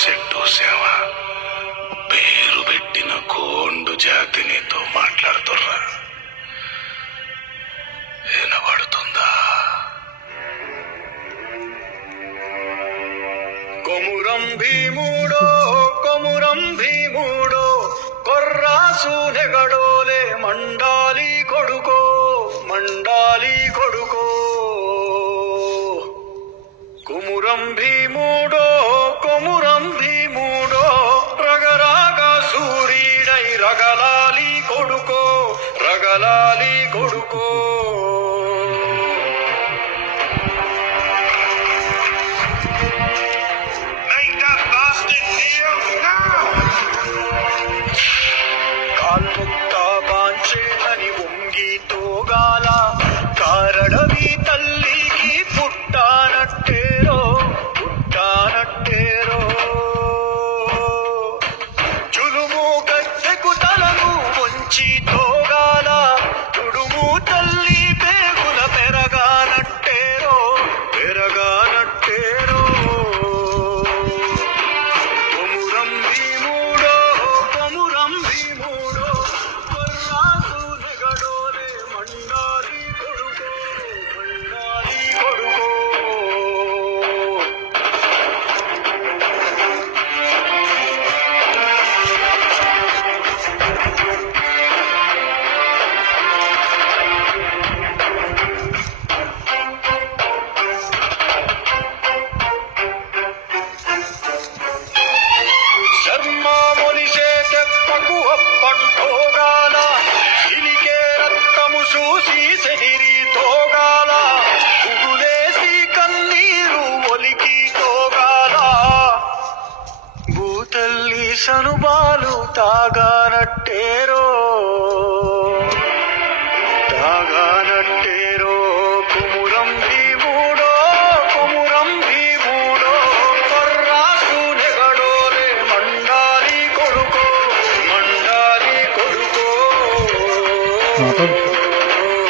Set సేవ పేరు పెట్టిన కోండు జాతి నీతో మాట్లాడుతుర్రా. వినబడుతుందా? కొమురం భీముడో కొమురం భీముడో కొర్రాసు నెగడోలే మండాలి కొడుకో మండాలి కొడుకో. కొమురం భీముడో కొమురం భీముడో రగరాగ సూరీడై రగలాలి కొడుకో రగలాలి కొడుకో. కాల్ముక్తా బాంచేనని వంగి తోగాల కారడవి తల్లికి పుట్టానట్టేరో పుట్టానట్టేరో. చులుము గద్దెకు తలను వంచి తోగాల తుడుము తల్లి పేగుల పెరగానట్టేరో పెరగానట్టేరో. కొమురం భీముడో కొమురం భీముడో కొర్రాసు నెగడోలే మండాలి కొడుకో మండాలి కొడుకో. శర్మ మొలిసే తెప్పకు అప్పంటోగాల ఇలికే రక్తము చూసి సెదిరి తోగాల ఉగులేసి కన్నీరు ఒలికి తోగాల. భూతల్లి సనుబాలు తాగానట్టేరో తాగానట్టేరో. కొమురం భీముడో కొమురం భీముడో కొర్రాసు నెగడోలే మండాలి కొడుకో మండాలి కొడుకో.